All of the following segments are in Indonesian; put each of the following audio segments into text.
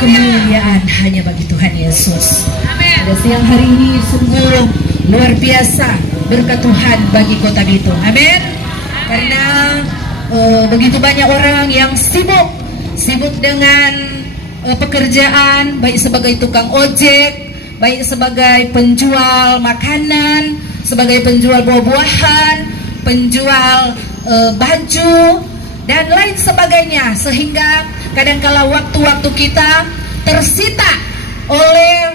Kemuliaan hanya bagi Tuhan Yesus. Pada siang hari ini sungguh luar biasa berkat Tuhan bagi Kota Bitung. Amin. Karena begitu banyak orang yang sibuk dengan pekerjaan, baik sebagai tukang ojek, baik sebagai penjual makanan, sebagai penjual buah-buahan, penjual baju dan lain sebagainya, sehingga kadangkala waktu-waktu kita tersita oleh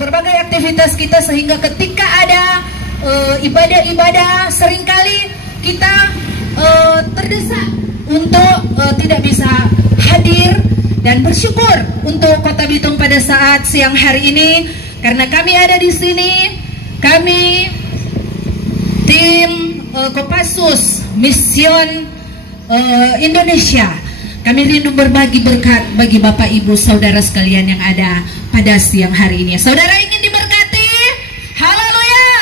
berbagai aktivitas kita, sehingga ketika ada ibadah-ibadah seringkali kita terdesak untuk tidak bisa hadir dan bersyukur untuk Kota Bitung pada saat siang hari ini, karena kami ada di sini, kami tim Kopassus Mission Indonesia. Kami rindu berbagi berkat bagi Bapak Ibu Saudara sekalian yang ada pada siang hari ini. Saudara ingin diberkati? Haleluya.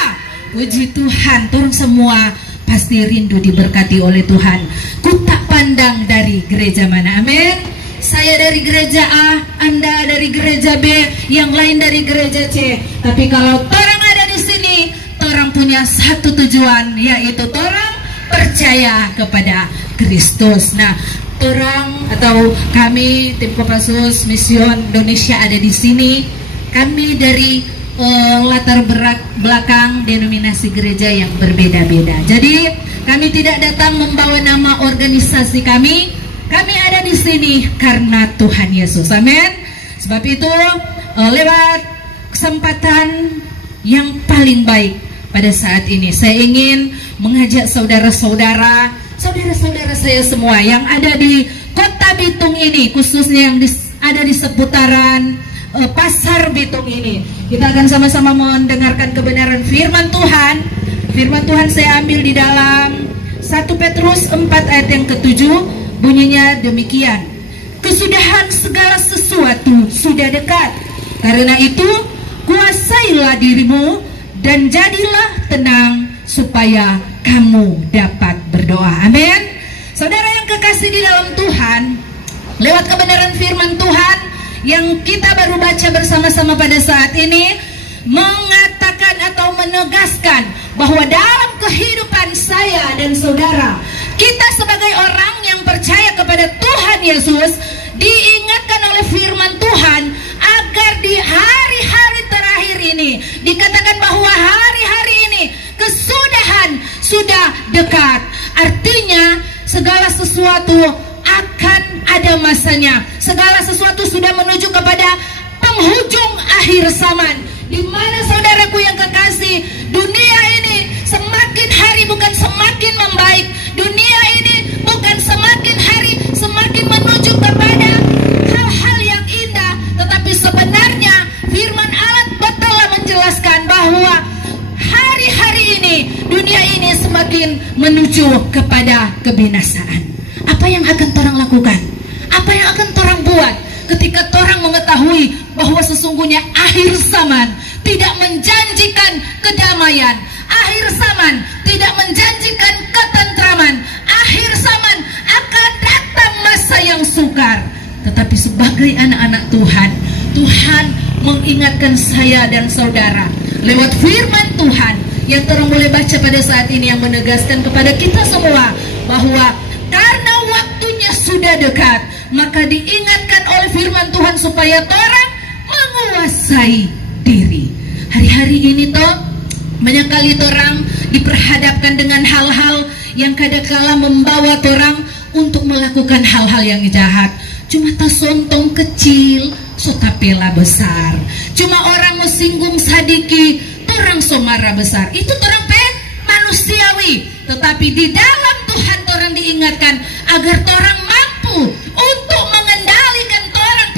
Puji Tuhan, turun semua pasti rindu diberkati oleh Tuhan. Ku tak pandang dari gereja mana. Amin. Saya dari gereja A, Anda dari gereja B, yang lain dari gereja C. Tapi kalau torang ada di sini, torang punya satu tujuan, yaitu torang percaya kepada Kristus. Nah, orang atau kami tim Kopassus Mission Indonesia ada di sini. Kami dari latar belakang denominasi gereja yang berbeda-beda. Jadi kami tidak datang membawa nama organisasi kami. Kami ada di sini karena Tuhan Yesus. Amin. Sebab itu lewat kesempatan yang paling baik pada saat ini, saya ingin mengajak saudara-saudara saya semua yang ada di Kota Bitung ini, khususnya yang ada di seputaran Pasar Bitung ini. Kita akan sama-sama mendengarkan kebenaran firman Tuhan. Firman Tuhan saya ambil di dalam 1 Petrus 4 ayat yang ke-7, bunyinya demikian: kesudahan segala sesuatu sudah dekat. Karena itu kuasailah dirimu dan jadilah tenang supaya kamu dapat berdoa. Amin. Saudara yang kekasih di dalam Tuhan, lewat kebenaran firman Tuhan yang kita baru baca bersama-sama pada saat ini, mengatakan atau menegaskan bahwa dalam kehidupan saya dan saudara, kita sebagai orang yang percaya kepada Tuhan Yesus, diingatkan oleh firman Tuhan agar di hari-hari terakhir ini, dikatakan bahwa hari-hari ini kesudahan sudah dekat. Artinya segala sesuatu akan ada masanya. Segala sesuatu sudah menuju kepada penghujung akhir zaman, di mana saudaraku yang kekasih, dunia ini semakin hari bukan semakin membaik. Dunia ini bukan semakin hari semakin menuju kepada hal-hal yang indah, tetapi sebenarnya firman Allah telah menjelaskan bahwa hari-hari ini dunia ini semakin menuju kepada kebinasaan. Apa yang akan torang lakukan? Apa yang akan torang buat ketika torang mengetahui bahwa sesungguhnya akhir zaman tidak menjanjikan kedamaian, akhir zaman tidak menjanjikan ketentraman, akhir zaman akan datang masa yang sukar. Tetapi sebagai anak-anak Tuhan, Tuhan mengingatkan saya dan saudara lewat firman Tuhan yang torang boleh baca pada saat ini, yang menegaskan kepada kita semua bahwa karena waktunya sudah dekat, maka diingatkan oleh firman Tuhan supaya torang menguasai diri. Hari-hari ini toh banyak kali torang diperhadapkan dengan hal-hal yang kadangkala membawa torang untuk melakukan hal-hal yang jahat. Cuma tasontong kecil, sotapela besar. Cuma orang mesinggung sadiki, torang somara besar. Itu torang manusiawi. Tetapi di dalam Tuhan torang diingatkan agar torang mampu untuk mengendalikan torang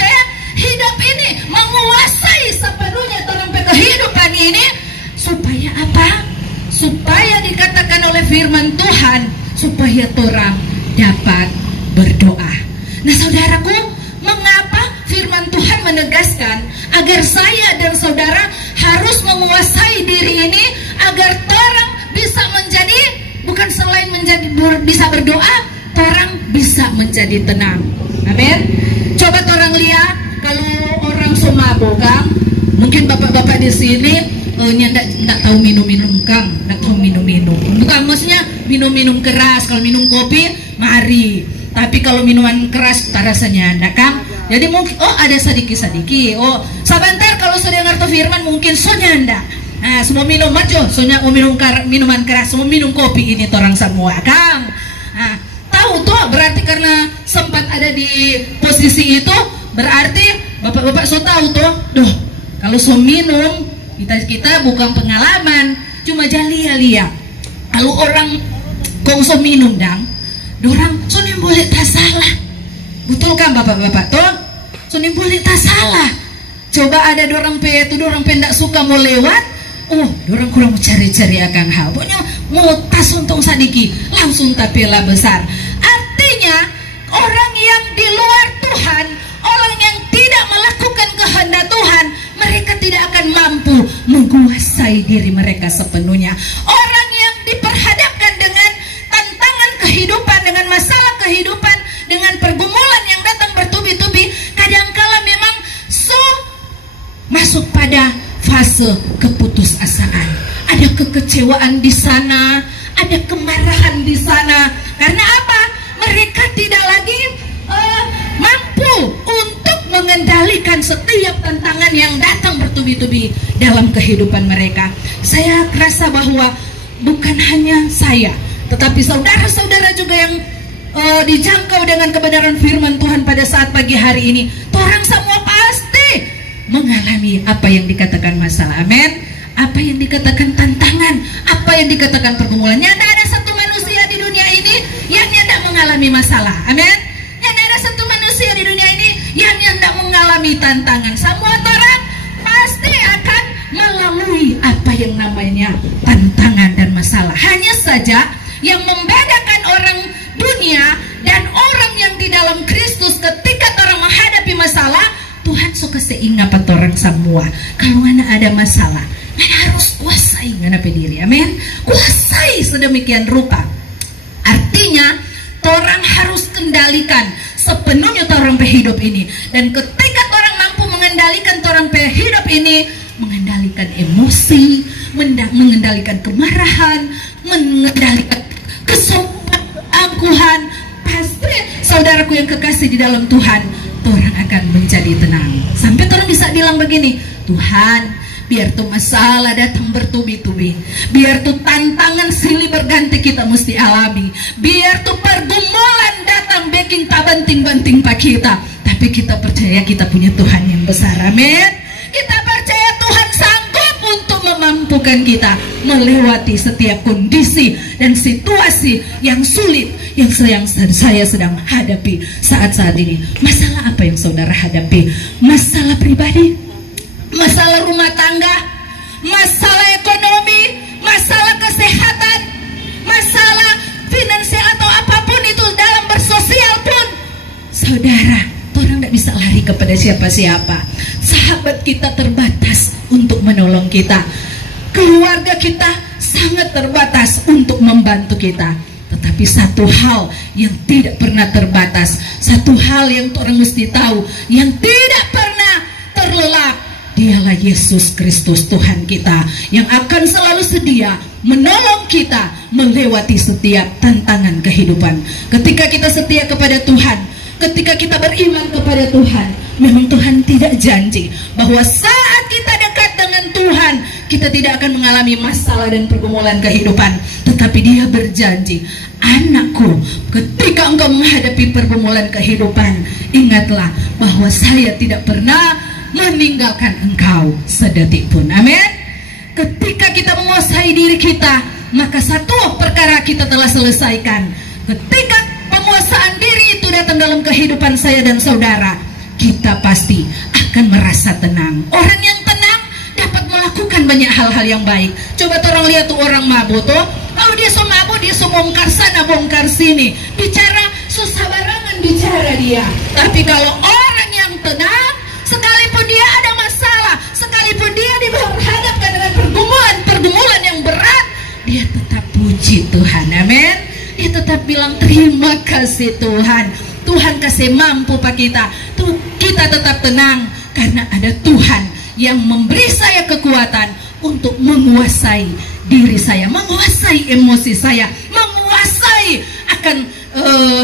hidup ini, menguasai sepenuhnya torang kehidupan ini. Supaya apa? Supaya dikatakan oleh firman Tuhan, supaya torang dapat berdoa. Nah saudaraku, mengapa firman Tuhan menegaskan agar saya dan saudara harus menguasai diri ini agar orang bisa menjadi, bukan selain menjadi bisa berdoa, orang bisa menjadi tenang. Amin. Coba orang lihat kalau orang semabuk, Kang, mungkin bapak-bapak di sini nggak tahu minum-minum, Kang, nggak tahu minum-minum. Bukan maksudnya minum-minum keras. Kalau minum kopi, mari. Tapi kalau minuman keras, tak rasanya enggak, Kang. Jadi mungkin, ada sedikit-sedikit. Sebentar kalau sudah ngerti firman, mungkin sonya enggak. Nah, semua minum aja, sonya mau minum minuman keras, semua minum kopi ini orang semua, Kang. Nah, tahu tuh berarti karena sempat ada di posisi itu, berarti bapak-bapak so tahu tuh. Kalau so minum, kita bukan pengalaman, cuma jalia-lia. Kalau orang kau so minum dang, dorang so boleh tak salah. Betul kan bapak-bapak tuh? So boleh tak salah. Coba ada dorang pendak suka mau lewat, dorang kurang cari-cari akan hal. Pokoknya mau tas untung sadiki, langsung tapela besar. Artinya orang yang di luar Tuhan, orang yang tidak melakukan kehendak Tuhan, mereka tidak akan mampu menguasai diri mereka sepenuhnya. Orang yang diperhadapkan dengan tantangan kehidupan, dengan masalah kehidupan, dengan pergumulan yang datang bertubi-tubi, kadangkala memang masuk pada fase keputusasaan. Ada kekecewaan di sana, ada kemarahan di sana. Karena apa? Mereka tidak lagi mampu untuk mengendalikan setiap tantangan yang datang bertubi-tubi dalam kehidupan mereka. Saya rasa bahwa bukan hanya saya, tetapi saudara-saudara juga yang dijangkau dengan kebenaran firman Tuhan pada saat pagi hari ini. Orang semua pasti mengalami apa yang dikatakan masalah. Amin. Apa yang dikatakan tantangan, apa yang dikatakan pergumulan. Tidak ada satu manusia di dunia ini yang tidak mengalami masalah. Amin. Tidak ada satu manusia di dunia ini yang tidak mengalami tantangan. Semua orang pasti akan melalui apa yang namanya tantangan dan masalah. Hanya saja yang membedakan orang dunia dan orang yang di dalam Kristus, ketika orang menghadapi masalah, Tuhan suka seingat orang semua. Kalau ada masalah, harus kuasai ngapain diri. Amin. Kuasai sedemikian rupa. Artinya orang harus kendalikan sepenuhnya orang hidup ini. Dan ketika orang mampu mengendalikan orang hidup ini, mengendalikan emosi, mengendalikan kemarahan, mengendalikan keangkuhan, pasti saudaraku yang kekasih di dalam Tuhan, orang akan menjadi tenang. Sampai orang bisa bilang begini, Tuhan, biar tuh masalah datang bertubi-tubi, biar tuh tantangan silih berganti kita mesti alami, biar tuh pergumulan datang baking tak banting-banting pak kita, tapi kita percaya kita punya Tuhan yang besar. Amin. Kita percaya Tuhan sanggup untuk memampukan kita melewati setiap kondisi dan situasi yang sulit yang saya sedang hadapi saat-saat ini. Masalah apa yang saudara hadapi? Masalah pribadi, masalah rumah tangga, masalah ekonomi, masalah kesehatan, masalah finansial atau apapun itu, dalam bersosial pun, saudara, orang tidak bisa lari kepada siapa-siapa. Sahabat kita terbatas untuk menolong kita, keluarga kita sangat terbatas untuk membantu kita. Tetapi satu hal yang tidak pernah terbatas, satu hal yang orang mesti tahu, yang tidak pernah terlelap, dialah Yesus Kristus Tuhan kita, yang akan selalu sedia menolong kita melewati setiap tantangan kehidupan. Ketika kita setia kepada Tuhan, ketika kita beriman kepada Tuhan, memang Tuhan tidak janji bahwa saat kita dekat dengan Tuhan, kita tidak akan mengalami masalah dan pergumulan kehidupan. Tetapi Dia berjanji, anakku, ketika engkau menghadapi pergumulan kehidupan, ingatlah bahwa saya tidak pernah meninggalkan engkau sedetik pun. Amin. Ketika kita menguasai diri kita, maka satu perkara kita telah selesaikan. Ketika penguasaan diri itu datang dalam kehidupan saya dan saudara, kita pasti akan merasa tenang. Orang yang tenang dapat melakukan banyak hal-hal yang baik. Coba orang lihat tuh orang mabuk tuh, kalau dia so mabuk, dia so bongkar sana bongkar sini, bicara susah barangan bicara dia. Tapi kalau orang yang tenang, sekalipun dia ada masalah, sekalipun dia dihadapkan dengan pergumulan yang berat, dia tetap puji Tuhan. Amin. Dia tetap bilang terima kasih Tuhan. Tuhan kasih mampu Pak kita. Kita tetap tenang karena ada Tuhan yang memberi saya kekuatan untuk menguasai diri saya, menguasai emosi saya, menguasai akan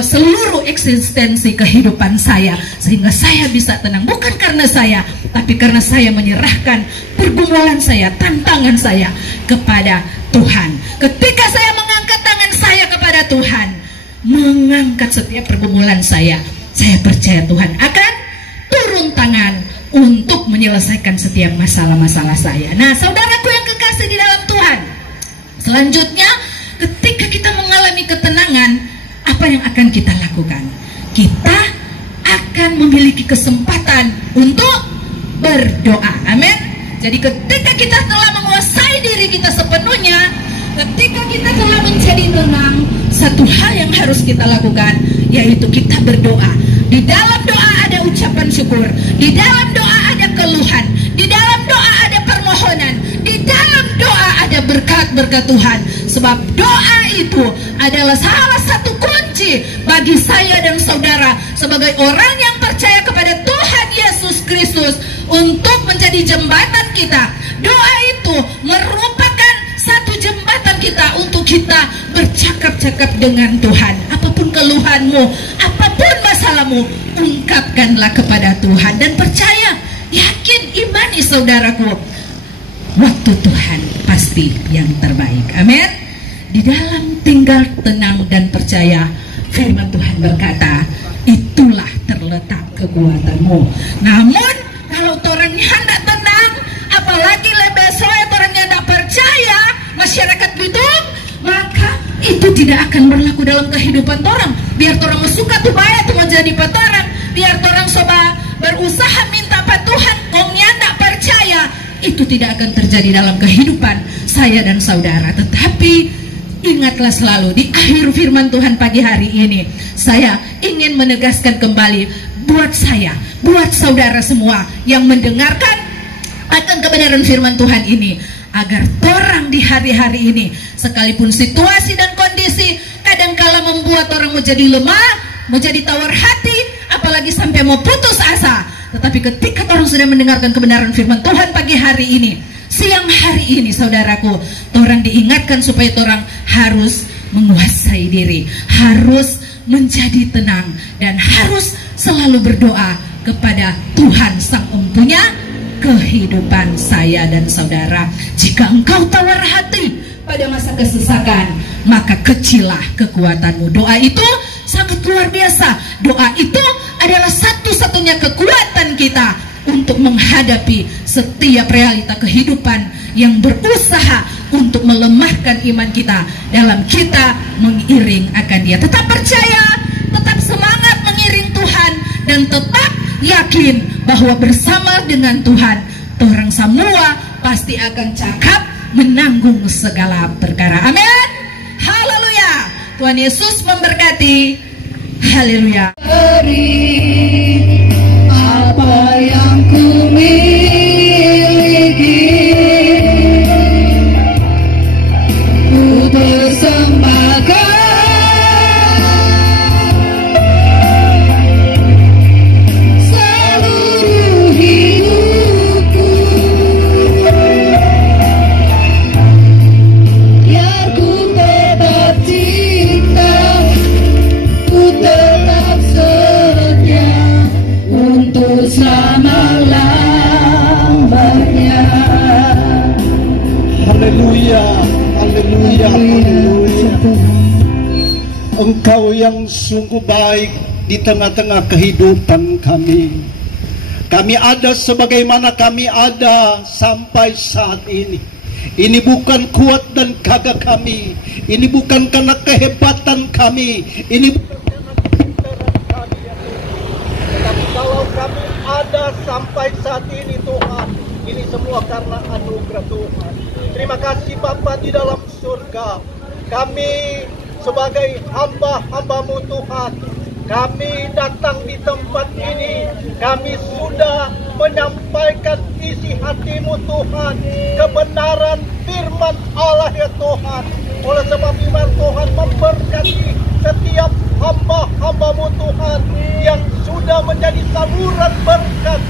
seluruh eksistensi kehidupan saya, sehingga saya bisa tenang, bukan karena saya, tapi karena saya menyerahkan pergumulan saya, tantangan saya kepada Tuhan. Ketika saya mengangkat tangan saya kepada Tuhan, mengangkat setiap pergumulan saya percaya Tuhan akan turun tangan untuk menyelesaikan setiap masalah-masalah saya. Nah, saudaraku yang kekasih di dalam Tuhan, selanjutnya ketika kita mengalami ketenangan, apa yang akan kita lakukan? Kita akan memiliki kesempatan untuk berdoa. Amin. Jadi ketika kita telah menguasai diri kita sepenuhnya, ketika kita telah menjadi tenang, satu hal yang harus kita lakukan, yaitu kita berdoa. Di dalam doa ada ucapan syukur, di dalam doa ada keluhan, di dalam doa ada permohonan, di dalam doa ada berkat-berkat Tuhan. Sebab doa itu adalah salah satu kunci bagi saya dan saudara sebagai orang yang percaya kepada Tuhan Yesus Kristus untuk menjadi jembatan kita. Doa itu merupakan satu jembatan kita untuk kita bercakap-cakap dengan Tuhan. Apapun keluhanmu, apapun masalahmu, ungkapkanlah kepada Tuhan dan percaya, yakin, imani saudaraku, waktu Tuhan pasti yang terbaik. Amin. Di dalam tinggal tenang dan percaya, firman Tuhan berkata, itulah terletak kekuatanmu. Namun kalau orangnya tidak tenang, apalagi lebih soal orangnya tidak percaya, masyarakat itu, maka itu tidak akan berlaku dalam kehidupan orang. Biar orang suka tuh bayar tuh menjadi patarang, biar orang coba berusaha minta pak Tuhan, omnya tidak percaya, itu tidak akan terjadi dalam kehidupan saya dan saudara. Tetapi ingatlah selalu di akhir firman Tuhan pagi hari ini, saya ingin menegaskan kembali buat saya, buat saudara semua yang mendengarkan akan kebenaran firman Tuhan ini, agar orang di hari-hari ini, sekalipun situasi dan kondisi kadangkala membuat orang menjadi lemah, menjadi tawar hati, apalagi sampai mau putus asa. Tetapi ketika orang sudah mendengarkan kebenaran firman Tuhan pagi hari ini, siang hari ini, saudaraku, orang diingatkan supaya orang harus menguasai diri, harus menjadi tenang, dan harus selalu berdoa kepada Tuhan Sang Empunya kehidupan saya dan saudara. Jika engkau tawar hati pada masa kesesakan, maka kecillah kekuatanmu. Doa itu sangat luar biasa. Doa itu adalah satu-satunya kekuatan kita untuk menghadapi setiap realita kehidupan yang berusaha untuk melemahkan iman kita dalam kita mengiring akan Dia. Tetap percaya, tetap semangat mengiring Tuhan, dan tetap yakin bahwa bersama dengan Tuhan, orang semua pasti akan cakap menanggung segala perkara. Amin. Haleluya. Tuhan Yesus memberkati. Haleluya. Apa yang ku miliki, ku persembahkan seluruh hidupku, biar ku tetap cinta, ku tetap setia untuk selama-lamanya. Haleluya, haleluya, haleluya. Engkau yang sungguh baik di tengah-tengah kehidupan kami. Kami ada sebagaimana kami ada sampai saat ini. Ini bukan kuat dan gagah kami. Ini bukan karena kehebatan kami. Ini bukan karena pintaran kami, ya Tuhan. Tetapi kalau kami ada sampai saat ini, Tuhan, ini semua karena anugerah Tuhan. Terima kasih Bapa di dalam surga. Kami sebagai hamba-hambamu Tuhan, Kami datang di tempat ini, kami sudah menyampaikan isi hatimu Tuhan, kebenaran firman Allah ya Tuhan. Oleh sebab firman Tuhan memberkati setiap hamba-hambamu Tuhan yang sudah menjadi saluran berkat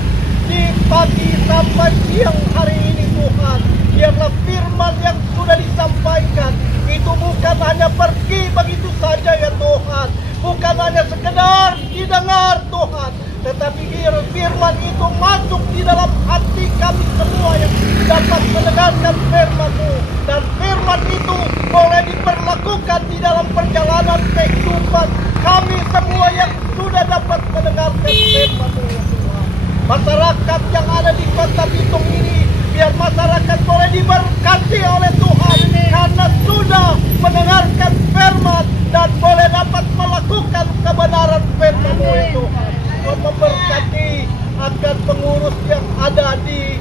di pagi sampai siang hari ini Tuhan. Biarlah firman yang sudah disampaikan itu bukan hanya pergi begitu saja ya Tuhan, bukan hanya sekedar didengar Tuhan, tetapi biar firman itu masuk di dalam hati kami semua yang dapat mendengarkan firman-Mu, dan firman itu boleh diperlakukan di dalam perjalanan kehidupan kami semua yang sudah dapat mendengarkan firman-Mu ya Tuhan. Masyarakat yang ada di Kota Bitung ini, biar masyarakat boleh diberkati oleh Tuhan karena sudah mendengarkan firman dan boleh dapat melakukan kebenaran firman-Mu ya Tuhan. Memberkati akan pengurus yang ada di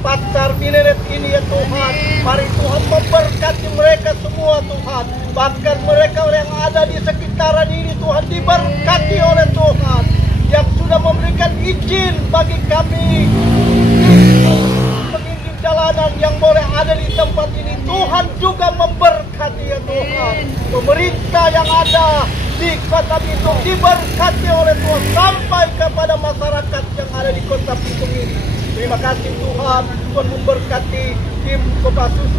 Pasar Mineret ini ya Tuhan. Mari Tuhan memberkati mereka semua Tuhan. Bahkan mereka yang ada di sekitaran ini Tuhan diberkati oleh Tuhan, yang sudah memberikan izin bagi kami penginjil jalanan yang boleh ada di tempat ini. Tuhan juga memberkati ya Tuhan. Pemerintah yang ada di Kota Bitung diberkati oleh Tuhan sampai kepada masyarakat yang ada di Kota Bitung ini. Terima kasih Tuhan. Tuhan memberkati tim Kopassus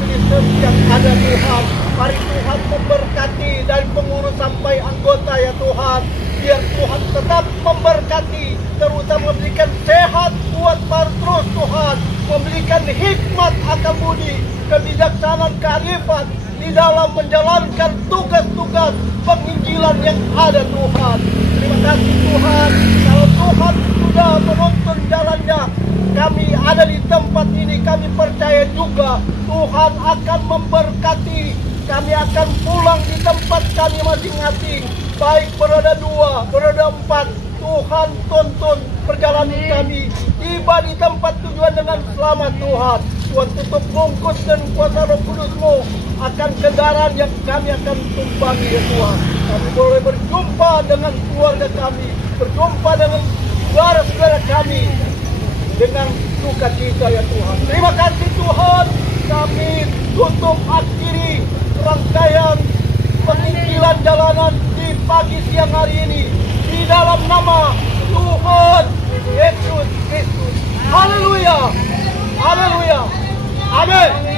Kristen yang ada Tuhan. Mari Tuhan memberkati dari pengurus sampai anggota ya Tuhan. Biar Tuhan tetap memberkati, terutama memberikan sehat, kuat terus Tuhan, memberikan hikmat, akal budi, kebijaksanaan, kearifan di dalam menjalankan tugas-tugas penginjilan yang ada Tuhan. Terima kasih Tuhan. Kalau Tuhan sudah menuntun jalannya, kami ada di tempat ini, kami percaya juga Tuhan akan memberkati. Kami akan pulang di tempat kami masing-masing, baik beroda 2, beroda 4. Tuhan tuntun perjalanan kami tiba di tempat tujuan dengan selamat Tuhan. Tuhan tutup bungkus dan kuasa Roh Kudus-Mu akan kendaraan yang kami akan tumpangi ya Tuhan. Kami boleh berjumpa dengan keluarga kami, berjumpa dengan saudara-saudara kami dengan sukacita ya Tuhan. Terima kasih Tuhan. Kami tutup akhiri rangkaian penginjilan jalanan di pagi siang hari ini di dalam nama Tuhan Yesus Kristus. Haleluya. Haleluya. Amin.